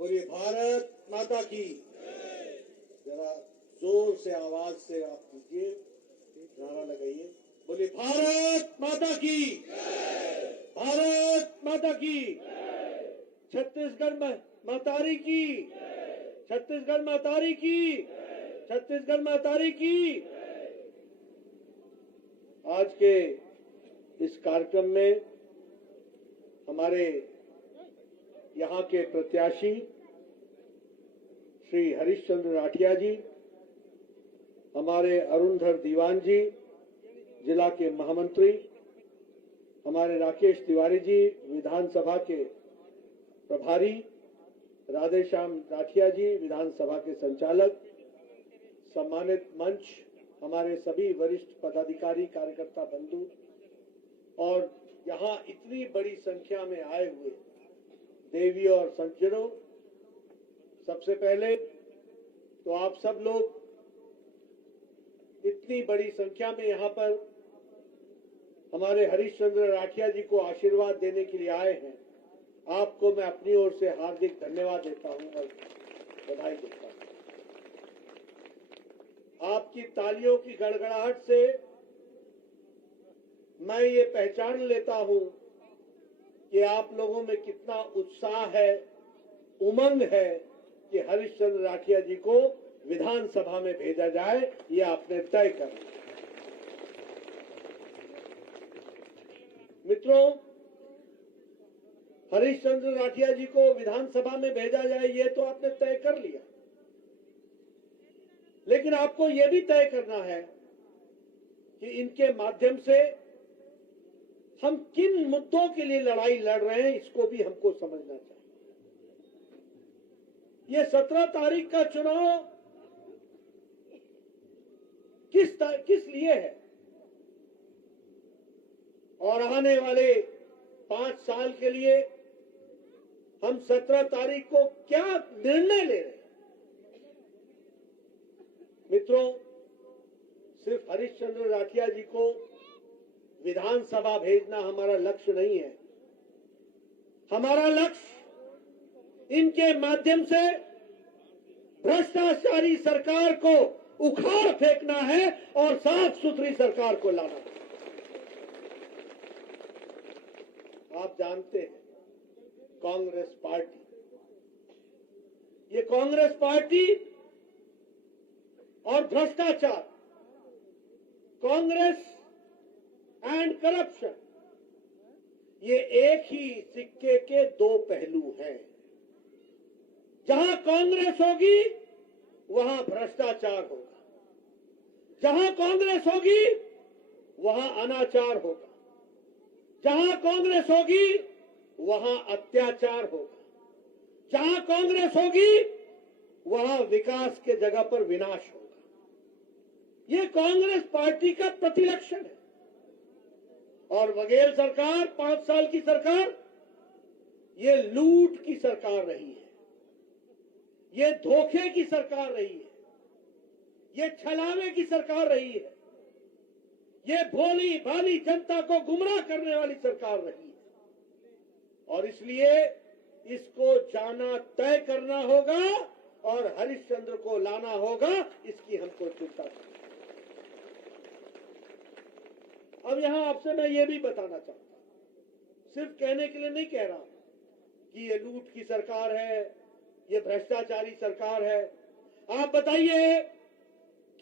बोलिए भारत माता की। जरा जोर से आवाज से आप कीजिए, नारा लगाइए। बोलिए भारत माता की, भारत माता की, छत्तीसगढ़ मातारी की, छत्तीसगढ़ मातारी की, छत्तीसगढ़ मातारी की। आज के इस कार्यक्रम में हमारे यहाँ के प्रत्याशी श्री हरीशचंद्र राठिया जी, हमारे अरुणधर दीवान जी जिला के महामंत्री, हमारे राकेश तिवारी जी विधानसभा के प्रभारी, राधेश्याम राठिया जी विधानसभा के संचालक, सम्मानित मंच, हमारे सभी वरिष्ठ पदाधिकारी कार्यकर्ता बंधु और यहाँ इतनी बड़ी संख्या में आए हुए देवी और सज्जनों, सबसे पहले तो आप सब लोग इतनी बड़ी संख्या में यहाँ पर हमारे हरीशचंद्र राठिया जी को आशीर्वाद देने के लिए आए हैं। आपको मैं अपनी ओर से हार्दिक धन्यवाद देता हूं और बधाई देता हूं। आपकी तालियों की गड़गड़ाहट से मैं ये पहचान लेता हूं कि आप लोगों में कितना उत्साह है, उमंग है कि हरीशचंद्र राठिया जी को विधानसभा में भेजा जाए, ये आपने तय कर लिया। मित्रों, हरीशचंद्र राठिया जी को विधानसभा में भेजा जाए, ये तो आपने तय कर लिया, लेकिन आपको यह भी तय करना है कि इनके माध्यम से हम किन मुद्दों के लिए लड़ाई लड़ रहे हैं, इसको भी हमको समझना चाहिए। ये 17 तारीख का चुनाव किस लिए है और आने वाले 5 साल के लिए हम 17 तारीख को क्या निर्णय ले रहे हैं। मित्रों, सिर्फ हरीशचंद्र राठिया जी को विधानसभा भेजना हमारा लक्ष्य नहीं है। हमारा लक्ष्य इनके माध्यम से भ्रष्टाचारी सरकार को उखाड़ फेंकना है और साफ सुथरी सरकार को लाना है। आप जानते हैं कांग्रेस पार्टी, ये कांग्रेस पार्टी और भ्रष्टाचार, कांग्रेस एंड करप्शन, ये एक ही सिक्के के 2 पहलू हैं। जहां कांग्रेस होगी वहां भ्रष्टाचार होगा, जहां कांग्रेस होगी वहां अनाचार होगा, जहां कांग्रेस होगी वहां अत्याचार होगा, जहां कांग्रेस होगी वहां विकास के जगह पर विनाश होगा। ये कांग्रेस पार्टी का प्रतिलक्षण है। और बघेल सरकार, 5 साल की सरकार, ये लूट की सरकार रही है, ये धोखे की सरकार रही है, ये छलावे की सरकार रही है, ये भोली भाली जनता को गुमराह करने वाली सरकार रही है। और इसलिए इसको जाना तय करना होगा और हरीशचंद्र को लाना होगा, इसकी हमको चिंता है। अब यहां आपसे मैं ये भी बताना चाहता हूं, सिर्फ कहने के लिए नहीं कह रहा कि ये लूट की सरकार है, ये भ्रष्टाचारी सरकार है। आप बताइए,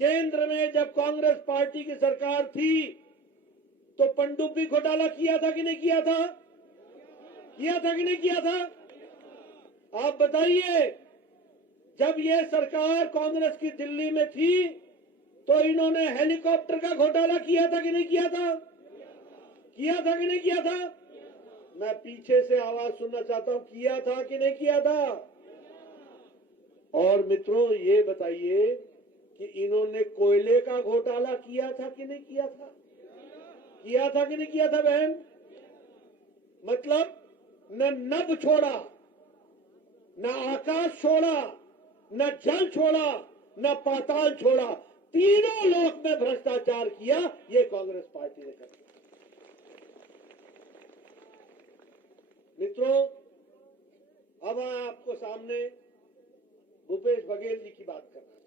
केंद्र में जब कांग्रेस पार्टी की सरकार थी तो पनडुब्बी घोटाला किया था कि नहीं किया था? किया था कि नहीं किया था? आप बताइए, जब ये सरकार कांग्रेस की दिल्ली में थी तो इन्होंने हेलीकॉप्टर का घोटाला किया था कि नहीं किया था? किया था कि नहीं किया था? मैं पीछे से आवाज सुनना चाहता हूं, किया था कि नहीं किया था? और मित्रों, ये बताइए कि इन्होंने कोयले का घोटाला किया था कि नहीं किया था? किया था कि नहीं किया था बहन? मतलब न नभ छोड़ा, न आकाश छोड़ा, न जल छोड़ा, न पाताल छोड़ा, तीनों लोक में भ्रष्टाचार किया ये कांग्रेस पार्टी ने कर दिया। मित्रों, अब मैं आपको सामने भूपेश बघेल जी की बात कर रहा था।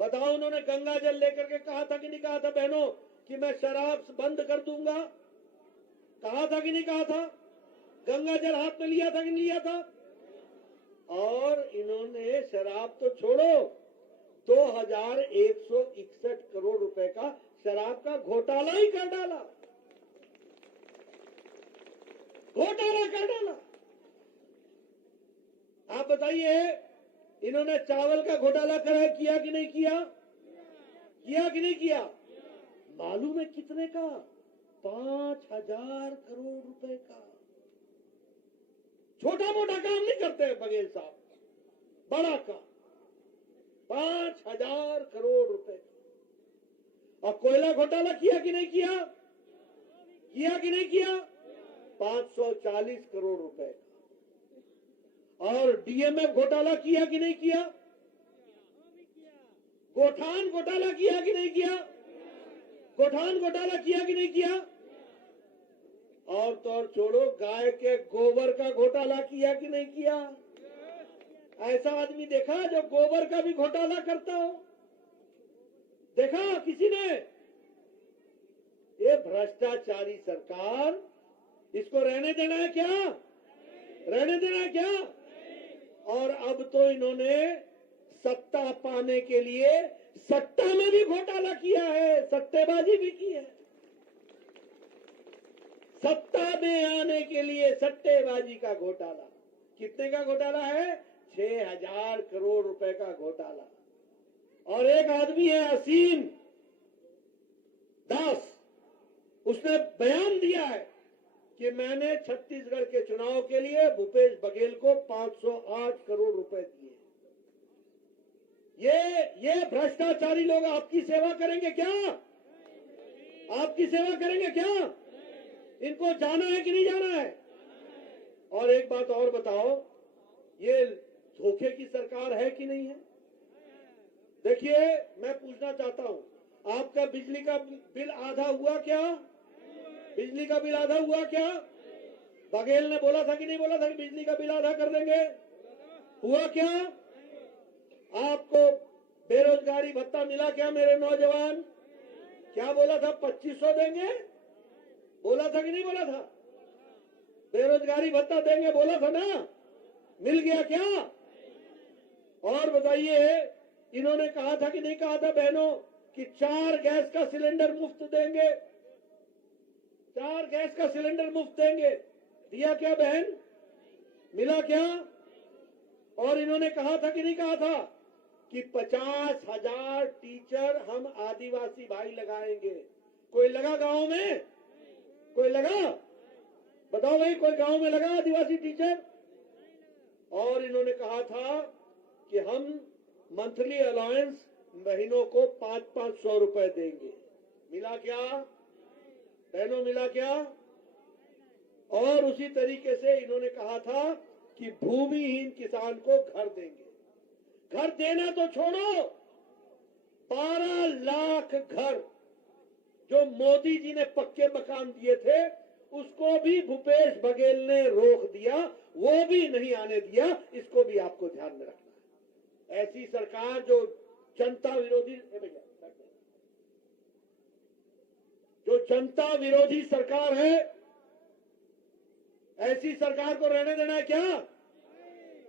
बताओ, उन्होंने गंगा जल लेकर के कहा था कि नहीं कहा था बहनों कि मैं शराब बंद कर दूंगा? कहा था कि नहीं कहा था? गंगा जल हाथ में लिया था कि नहीं लिया था? और इन्होंने शराब तो छोड़ो, 2161 करोड़ रुपए का शराब का घोटाला ही कर डाला। घोटाला कर डाला। आप बताइए, इन्होंने चावल का घोटाला किया कि नहीं किया? किया कि नहीं किया? मालूम है कितने का? 5,000 करोड़ रुपए का। छोटा मोटा काम नहीं करते बघेल साहब, बड़ा काम। 5,000 करोड़ रुपए। और कोयला घोटाला किया कि नहीं किया? किया कि नहीं किया? 540 करोड़ रुपए का। और डीएमएफ घोटाला किया कि नहीं किया? गोठान घोटाला किया कि नहीं किया? गोठान घोटाला किया कि नहीं किया? और तो और छोड़ो, गाय के गोबर का घोटाला किया कि नहीं किया? ऐसा आदमी देखा जो गोबर का भी घोटाला करता हो? देखा किसी ने? ये भ्रष्टाचारी सरकार, इसको रहने देना है क्या? रहने देना है क्या? और अब तो इन्होंने सत्ता पाने के लिए सत्ता में भी घोटाला किया है, सट्टेबाजी भी की है। सत्ता में आने के लिए सट्टेबाजी का घोटाला। कितने का घोटाला है? 6,000 करोड़ रुपए का घोटाला। और एक आदमी है असीम दास, उसने बयान दिया है कि मैंने छत्तीसगढ़ के चुनाव के लिए भूपेश बघेल को 508 करोड़ रुपए दिए। ये भ्रष्टाचारी लोग आपकी सेवा करेंगे क्या? आपकी सेवा करेंगे क्या? इनको जाना है कि नहीं जाना है? और एक बात और बताओ, ये धोखे की सरकार है कि नहीं है? देखिए, मैं पूछना चाहता हूं, आपका बिजली का बिल आधा हुआ क्या? बिजली का बिल आधा हुआ क्या? बघेल ने बोला था कि नहीं बोला था कि बिजली का बिल आधा कर देंगे? हुआ क्या? आपको बेरोजगारी भत्ता मिला क्या मेरे नौजवान? क्या बोला था? 2500 देंगे, बोला था कि नहीं बोला था? बेरोजगारी भत्ता देंगे बोला था ना? मिल गया क्या? और बताइए, इन्होंने कहा था कि नहीं कहा था बहनों कि 4 गैस का सिलेंडर मुफ्त देंगे? 4 गैस का सिलेंडर मुफ्त देंगे, दिया क्या बहन? मिला क्या? और इन्होंने कहा था कि नहीं कहा था कि 50,000 टीचर हम आदिवासी भाई लगाएंगे? कोई लगा गांव में? कोई लगा? बताओ भाई, कोई गांव में लगा आदिवासी टीचर? और इन्होंने कहा था कि हम मंथली अलाउंस महीनों को 500-500 रुपए देंगे। मिला क्या बहनों? मिला क्या? और उसी तरीके से इन्होंने कहा था कि भूमिहीन किसान को घर देंगे। घर देना तो छोड़ो, 12 लाख घर जो मोदी जी ने पक्के मकान दिए थे, उसको भी भूपेश बघेल ने रोक दिया, वो भी नहीं आने दिया। इसको भी आपको ध्यान में रखना है। ऐसी सरकार जो जनता विरोधी, जो जनता विरोधी सरकार है, ऐसी सरकार को रहने देना है क्या?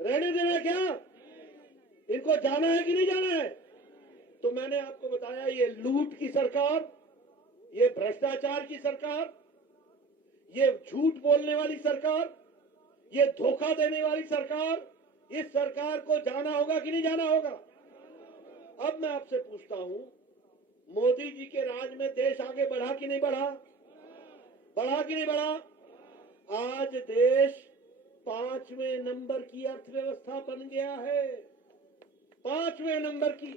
रहने देना है क्या? इनको जाना है कि नहीं जाना है? तो मैंने आपको बताया, ये लूट की सरकार, ये भ्रष्टाचार की सरकार, ये झूठ बोलने वाली सरकार, ये धोखा देने वाली सरकार, इस सरकार को जाना होगा कि नहीं जाना होगा? अब मैं आपसे पूछता हूं, मोदी जी के राज में देश आगे बढ़ा कि नहीं बढ़ा? बढ़ा कि नहीं बढ़ा? आज देश 5वें नंबर की अर्थव्यवस्था बन गया है, 5वें नंबर की।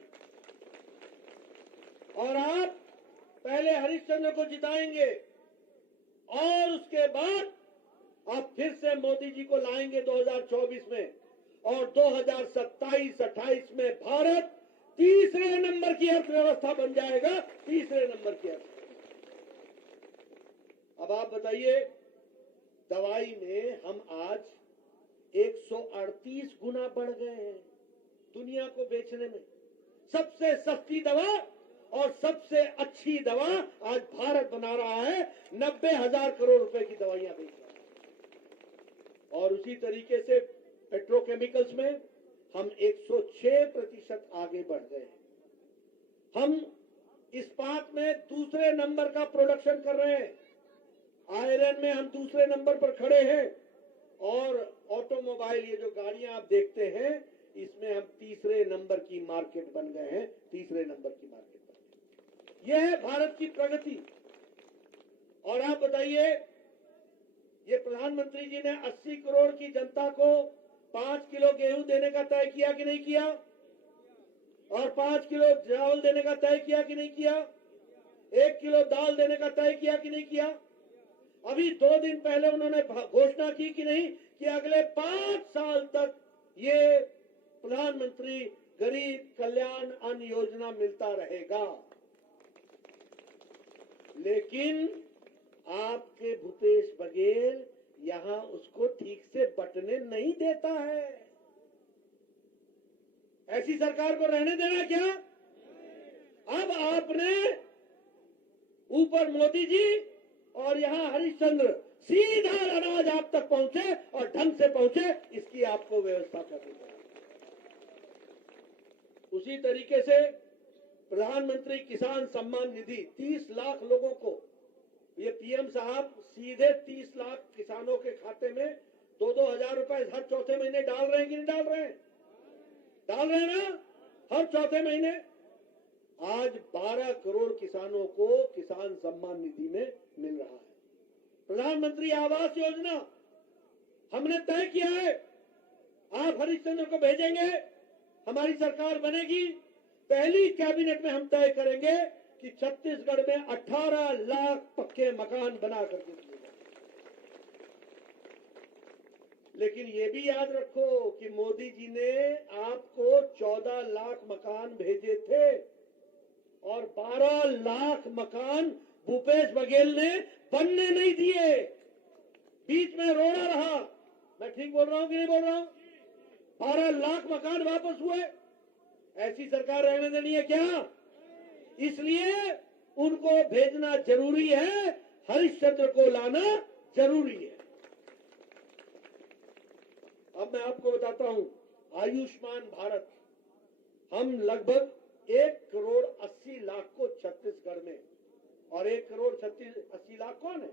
और आप पहले हरिश्चंद्र को जिताएंगे और उसके बाद आप फिर से मोदी जी को लाएंगे 2024 में, और 2027-28 में भारत 3रे नंबर की अर्थव्यवस्था बन जाएगा, 3रे नंबर की अर्थव्यवस्था। अब आप बताइए, दवाई में हम आज 138 गुना बढ़ गए हैं दुनिया को बेचने में। सबसे सस्ती दवा और सबसे अच्छी दवा आज भारत बना रहा है। 90,000 करोड़ रुपए की दवाइयां बेच रहा है। और उसी तरीके से पेट्रोकेमिकल्स में हम 106% आगे बढ़ गए हैं। हम इस्पात में दूसरे नंबर का प्रोडक्शन कर रहे हैं। आयरन में हम दूसरे नंबर पर खड़े हैं। और ऑटोमोबाइल, ये जो गाड़ियां आप देखते हैं, इसमें हम तीसरे नंबर की मार्केट बन गए हैं। तीसरे नंबर की मार्केट बन गए। यह है भारत की प्रगति। और आप बताइए, ये प्रधानमंत्री जी ने 80 करोड़ की जनता को 5 किलो गेहूं देने का तय किया कि नहीं किया? और 5 किलो चावल देने का तय किया कि नहीं किया? 1 किलो दाल देने का तय किया कि नहीं किया? अभी 2 दिन पहले उन्होंने घोषणा की कि नहीं कि अगले 5 साल तक ये प्रधानमंत्री गरीब कल्याण अन्न योजना मिलता रहेगा। लेकिन आपके भूपेश बघेल यहां उसको ठीक से बटने नहीं देता है। ऐसी सरकार को रहने देना क्या? अब आपने ऊपर मोदी जी और यहां हरिश्चंद्र, सीधा अनाज आप तक पहुंचे और ढंग से पहुंचे, इसकी आपको व्यवस्था करनी पड़ेगी। उसी तरीके से प्रधानमंत्री किसान सम्मान निधि 30 लाख लोगों को, ये पीएम साहब सीधे 30 लाख किसानों के खाते में 2-2 हजार रुपए हर चौथे महीने डाल रहे हैं कि नहीं डाल रहे हैं? डाल रहे हैं ना, हर चौथे महीने। आज 12 करोड़ किसानों को किसान सम्मान निधि में मिल रहा है। प्रधानमंत्री आवास योजना हमने तय किया है। आप हरिश्चंद्र को भेजेंगे, हमारी सरकार बनेगी, पहली कैबिनेट में हम तय करेंगे कि छत्तीसगढ़ में 18 लाख पक्के मकान बना करके दिए जाए। लेकिन ये भी याद रखो कि मोदी जी ने आपको 14 लाख मकान भेजे थे और 12 लाख मकान भूपेश बघेल ने बनने नहीं दिए। बीच में रोड़ा रहा। मैं ठीक बोल रहा हूं कि नहीं बोल रहा हूं? 12 लाख मकान वापस हुए। ऐसी सरकार रहने देनी है क्या? इसलिए उनको भेजना जरूरी है, हरिश्चंद्र को लाना जरूरी है। अब मैं आपको बताता हूं, आयुष्मान भारत, हम लगभग 1 करोड़ 80 लाख को छत्तीसगढ़ में, और 1 करोड़ 80 लाख कौन है?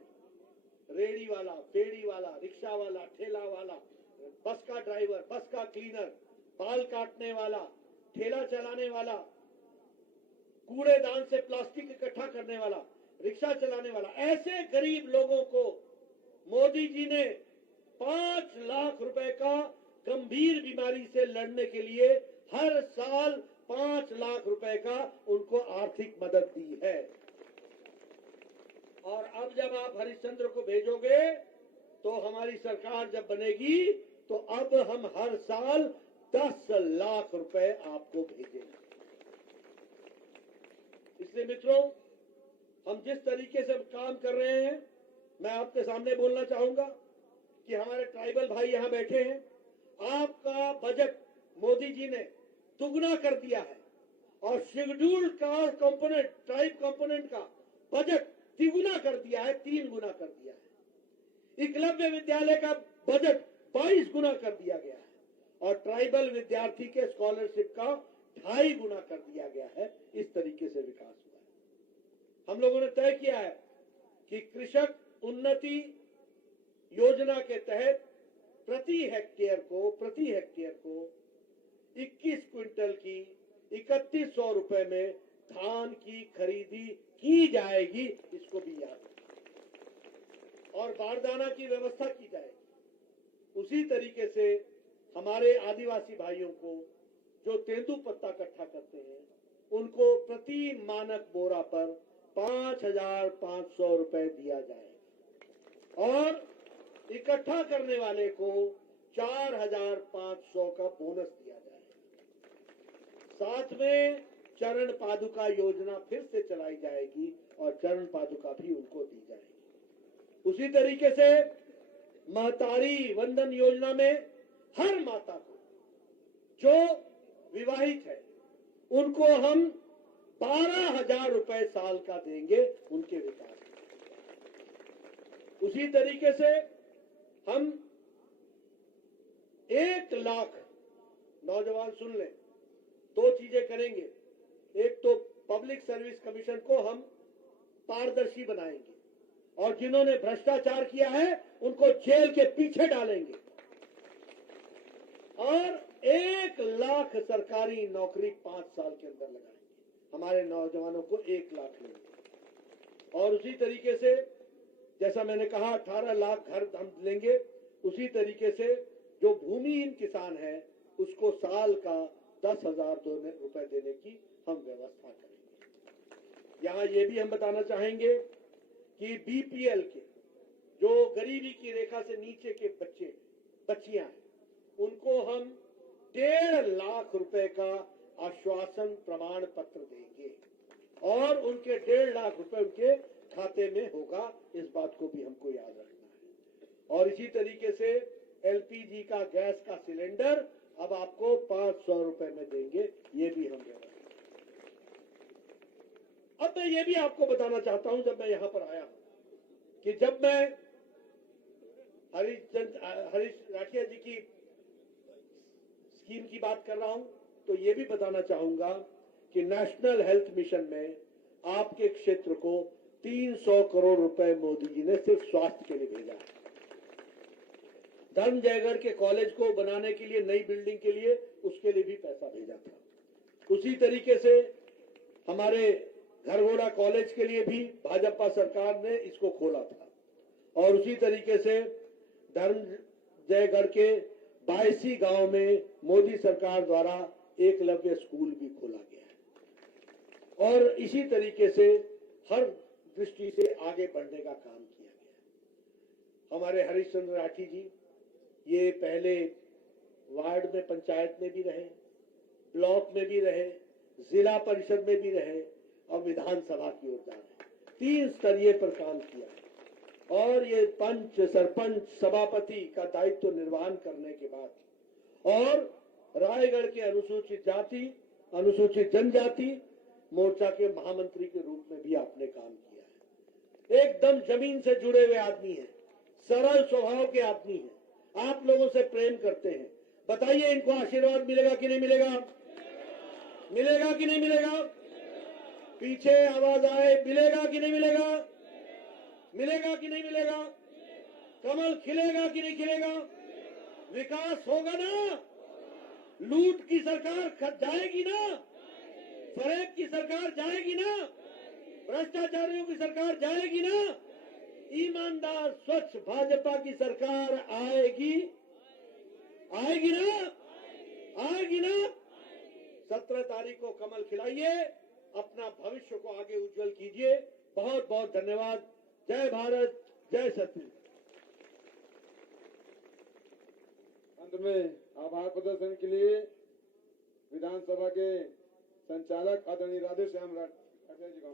रेडी वाला, फेड़ी वाला, रिक्शा वाला, ठेला वाला, बस का ड्राइवर, बस का क्लीनर, बाल काटने वाला, ठेला चलाने वाला, कूड़ेदान से प्लास्टिक इकट्ठा करने वाला, रिक्शा चलाने वाला, ऐसे गरीब लोगों को मोदी जी ने 5 लाख रुपए का गंभीर बीमारी से लड़ने के लिए हर साल 5 लाख रुपए का उनको आर्थिक मदद दी है। और अब जब आप हरिश्चंद्र को भेजोगे तो हमारी सरकार जब बनेगी तो अब हम हर साल 10 लाख रुपए आपको भेजेंगे। इसलिए मित्रों, हम जिस तरीके से काम कर रहे हैं, मैं आपके सामने बोलना चाहूंगा कि हमारे ट्राइबल भाई यहां बैठे हैं। आपका बजट मोदी जी ने दुगना कर दिया है और scheduled caste component, tribe component का बजट तिगुना कर दिया है, 3 गुना कर दिया है। एकलव्य विद्यालय का बजट 22 गुना कर दिया गया है और ट्राइबल विद्यार्थी के स्कॉलरशिप का 2.5 गुना कर दिया गया है। इस तरीके से विकास हुआ है। हम लोगों ने तय किया है कि कृषक उन्नति योजना के तहत प्रति हेक्टेयर को 21 क्विंटल की 3100 रुपए में धान की खरीदी की जाएगी। इसको भी याद रखें। और बारदाना की व्यवस्था की जाएगी। उसी तरीके से हमारे आदिवासी भाइयों को जो तेंदुपत्ता इकट्ठा करते हैं, उनको प्रति मानक बोरा पर 5,500 रुपए दिया जाएगा और इकट्ठा करने वाले को 4,500 का बोनस दिया जाएगा। साथ में चरण पादुका योजना फिर से चलाई जाएगी और चरण पादुका भी उनको दी जाएगी। उसी तरीके से महतारी वंदन योजना में हर माता को जो विवाहित है उनको हम 12,000 रुपए साल का देंगे उनके विकास में। उसी तरीके से हम 1 लाख नौजवान, सुन लें, 2 चीजें करेंगे। एक तो पब्लिक सर्विस कमीशन को हम पारदर्शी बनाएंगे और जिन्होंने भ्रष्टाचार किया है उनको जेल के पीछे डालेंगे, और 1 लाख सरकारी नौकरी 5 साल के अंदर लगाएंगे। हमारे नौजवानों को 1 लाख लेंगे। और उसी तरीके से जैसा मैंने कहा 18 लाख घर हम लेंगे। उसी तरीके से जो भूमिहीन किसान है उसको साल का 10,000 रुपए देने की हम व्यवस्था करेंगे। यहां ये भी हम बताना चाहेंगे कि बीपीएल के जो गरीबी की रेखा से नीचे के बच्चे बच्चियां हैं उनको हम 1.5 लाख रुपए का आश्वासन प्रमाण पत्र देंगे और उनके 1.5 लाख रुपए उनके खाते में होगा। इस बात को भी हमको याद रखना है। और इसी तरीके से एलपीजी का गैस का सिलेंडर अब आपको 500 रुपए में देंगे, ये भी हम देंगे। अब मैं ये भी आपको बताना चाहता हूं, जब मैं यहां पर आया कि जब मैं हरीश राठिया जी की स्कीम की बात कर रहा हूं तो ये भी बताना चाहूंगा कि नेशनल हेल्थ मिशन में आपके क्षेत्र को 300 करोड़ रुपए मोदी जी ने सिर्फ स्वास्थ्य के लिए भेजा है। धर्मजयगढ़ के कॉलेज को बनाने के लिए, नई बिल्डिंग के लिए, उसके लिए भी पैसा भेजा था। उसी तरीके से हमारे घरघोड़ा कॉलेज के लिए भी भाजपा सरकार ने इसको खोला था। और उसी तरीके से धर्मजयगढ़ के 82 गांव में मोदी सरकार द्वारा एकलव्य स्कूल भी खोला गया है। और इसी तरीके से हर दृष्टि से आगे बढ़ने का काम किया गया है। हमारे हरीशचंद्र राठी जी ये पहले वार्ड में, पंचायत में भी रहे, ब्लॉक में भी रहे, जिला परिषद में भी रहे और विधानसभा की ओर जा रहे। 3 स्तरीय पर काम किया है और ये पंच, सरपंच, सभापति का दायित्व निर्वहन करने के बाद और रायगढ़ के अनुसूचित जाति, अनुसूचित जनजाति मोर्चा के महामंत्री के रूप में भी आपने काम किया है। एकदम जमीन से जुड़े हुए आदमी हैं, सरल स्वभाव के आदमी हैं, आप लोगों से प्रेम करते हैं। बताइए इनको आशीर्वाद मिलेगा कि नहीं मिलेगा? मिलेगा कि नहीं मिलेगा? पीछे आवाज आए, मिलेगा कि नहीं मिलेगा? मिलेगा कि नहीं मिलेगा? कमल खिलेगा कि नहीं खिलेगा? विकास होगा ना? लूट की सरकार जाएगी ना? फरेब की सरकार जाएगी ना? भ्रष्टाचारियों की सरकार जाएगी ना? ईमानदार स्वच्छ भाजपा की सरकार आएगी, आएगी ना? आएगी ना? 17 तारीख को कमल खिलाइए, अपना भविष्य को आगे उज्जवल कीजिए। बहुत बहुत धन्यवाद। जय भारत, जय सत्य। अंत में आभार प्रदर्शन के लिए विधानसभा के संचालक आदरणीय राधेश्याम राठिया जी का